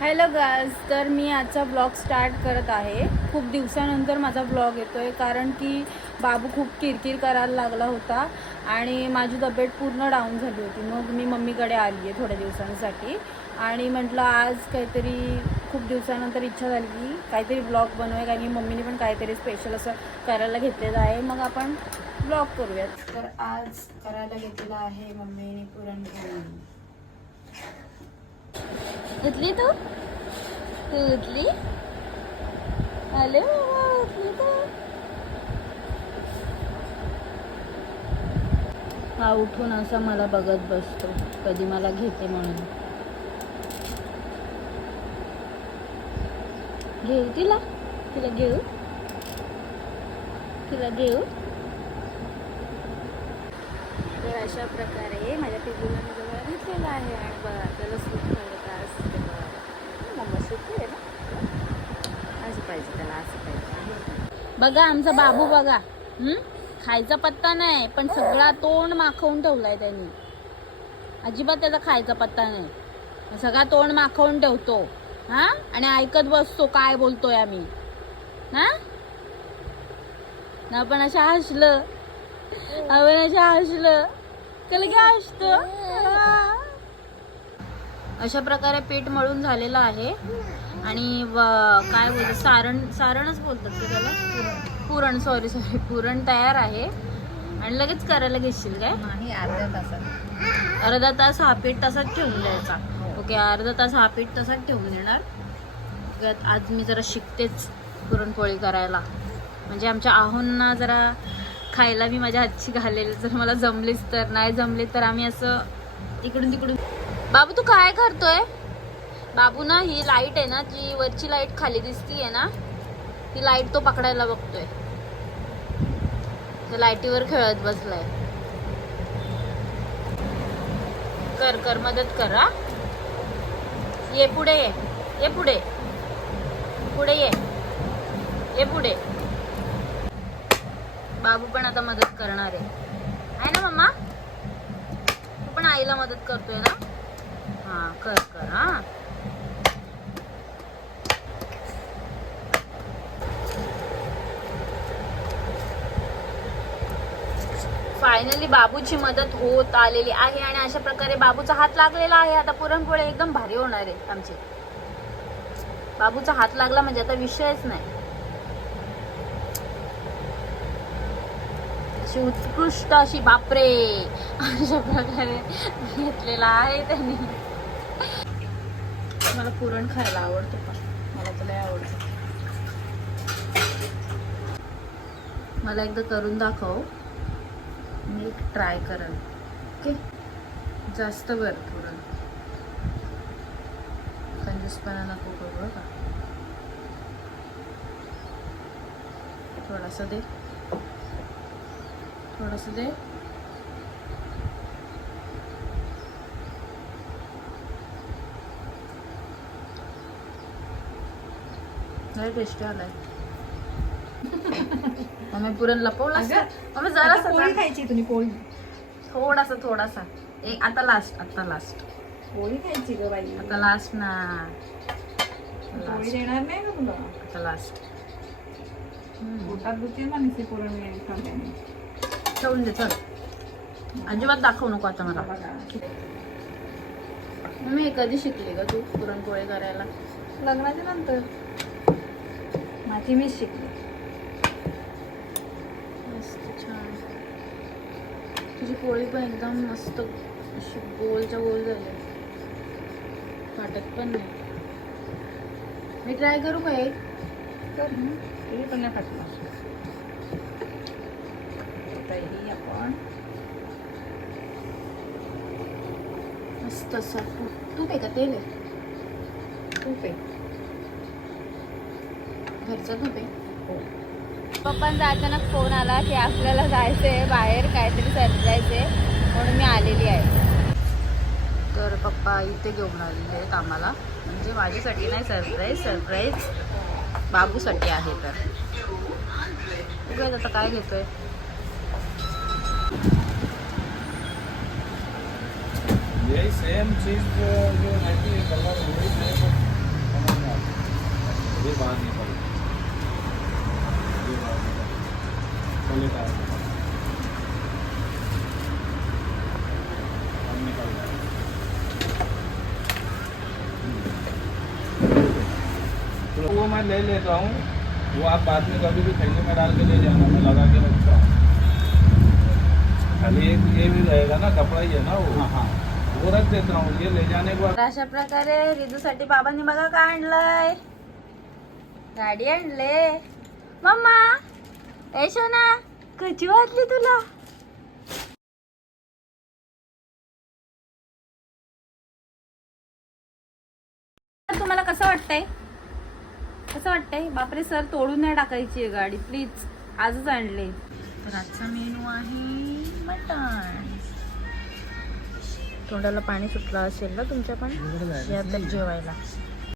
Hello guys, तर मी आजचा blog start करत आहे. खूप दिवसानंतर माझा ब्लॉग येतो आहे कारण की बाबू खूप किरकिर करायला लागला होता आणि माझी तब्येत पूर्ण डाऊन झाली होती. मग मी मम्मीकडे आली आहे थोड्या दिवसांसाठी आणि म्हटलं आज काहीतरी खूप दिवसानंतर इच्छा झाली की काहीतरी ब्लॉग बनवूया, कारण की मम्मीने पण काहीतरी स्पेशल असं करायला घेतलेलं आहे. मग आपण ब्लॉग करूयात. तर आज करायला घेतलेलं आहे मम्मीने पुरणपोळी. उठली तू उठली. आले बाबा, उठली तू. हा उठून असा मला बघत बसतो कधी मला घेते म्हणून. घेऊ तिला तिला घेऊ तिला घेऊ. तर अशा प्रकारे माझ्या पिल्लूला जवळ घेतलेला आहे आणि बघा त्याला सूट करत असते. मम्मा सूट आहे ना, असं पाहिजे त्याला, असं पाहिजे. बघा आमचा बाबू बघा, खायचा पत्ता नाही पण सगळा तोंड माखवून ठेवलाय त्यांनी. अजिबात त्याचा खायचा पत्ता नाही, सगळा तोंड माखवून ठेवतो. हा, आणि ऐकत बसतो काय बोलतोय आम्ही. हा ना, आपण अशा हसलं, आपण अशा हसलं त्याला काय हसतो. अशा प्रकारे पीठ मळून झालेलं आहे आणि काय बोलतात, सारणच बोलतात ते त्याला, पुरण. सॉरी पुरण तयार आहे आणि लगेच करायला घेशील काय? नाही, अर्धा तास हा पीठ तसाच ठेवून द्यायचा. ओके, अर्धा तास हा पीठ तसाच ठेवून देणार. आज मी जरा शिकतेच पुरणपोळी करायला, म्हणजे आमच्या आहोंना जरा खायला मी माझ्या हातची घालेल. जर मला जमलीच तर, नाही जमले तर आम्ही असं इकडून तिकडून. बाबू तू काय करतोय? बाबू ना, ही लाईट आहे ना, जी वरची लाईट खाली दिसतीये ना, ती लाईट तो पकडायला बघतोय. त्या लाईटीवर खेळत बसलाय. कर कर मदत कर. हा, ये पुढे, ये पुढे, पुढे ये पुढे. बाबू पण आता मदत करणार आहे ना मम्मा? तू पण आईला मदत करतोय ना? हा, कर कर. हा, फायनली बाबूची मदत होत आलेली आहे आणि अशा प्रकारे बाबूचा हात लागलेला आहे. आता पुरणपोळी एकदम भारी होणार आहे आमची. बाबूचा हात लागला म्हणजे आता विषयच नाही. अशी उत्कृष्ट अशी, बापरे, अशा प्रकारे घेतलेला आहे त्यांनी. मला पुरण खायला आवडतं पण मला तर लय आवडतं. मला एकदा करून दाखव, मी ट्राय करेन. ओके, जास्त बर पुरण, कंजूसपणा नको करू का. थोडासा दे, थोडासा दे. लय टेस्टी आलाय. मम्मी पुरण लपवलं. मम्मी जरासा पोळी खायची तुम्ही, पोळी थोडासा एक. आता लास्ट पोळी खायची ग बाई. आता लास्ट ना, पोळी देणार नाही का तुला? आता लास्ट. पोटात दुखते ना निस्ते पुरण खाल्ल्याने. ठेवून दे, चल. अजिबात दाखवू नको आता मला. मम्मी कधी शिकली ग तू पुरणपोळी करायला? लग्नाच्या नंतर माझी मीच शिकली. मस्त, छान. तुझी पोळी पण एकदम मस्त अशी गोलच्या गोल झाली, फाटत पण नाही. मी ट्राय करू का एक? तर तरी पण नाही फाटणार. ही आपण मस्त असं तूप आहे का तेल आहे? तूप आहे, घरचं तूप आहे. हो. पप्पांचा अचानक फोन आला की आपल्याला जायचंय बाहेर, काहीतरी सरप्राईज आहे म्हणून मी आलेली आहे. तर पप्पा इथे घेऊन आलेले आहेत आम्हाला, म्हणजे माझ्यासाठी नाही, सरप्राईज बाबूसाठी आहे. तर बघूया आता काय घेतोय. यही सेम चीज जो रहती है कलर वही सेम वो मैं ले लेता हूँ, वो आप बाद में कभी भी थैली में डाल के ले जाना, मैं लगा के रखता हूँ। खाली एक ये भी रहेगा ना, कपड़ा ही है ना वो, वो रख देता हूँ, ये ले जाने के बाद। तर अशा प्रकारे रिदूसाठी बाबांनी बघा काय आणलंय, गाडी आणले. मम्मा यशोना कशी वाटली तुला? तुम्हाला कसं वाटतंय? कसं वाटतंय? बापरे सर, तोडून नाही टाकायची आहे गाडी प्लीज, आजच आणले. तर आजचा मेनू आहे मटण. तोंडाला पाणी सुटलं असेल ना तुमच्या पण, या तर जेवायला.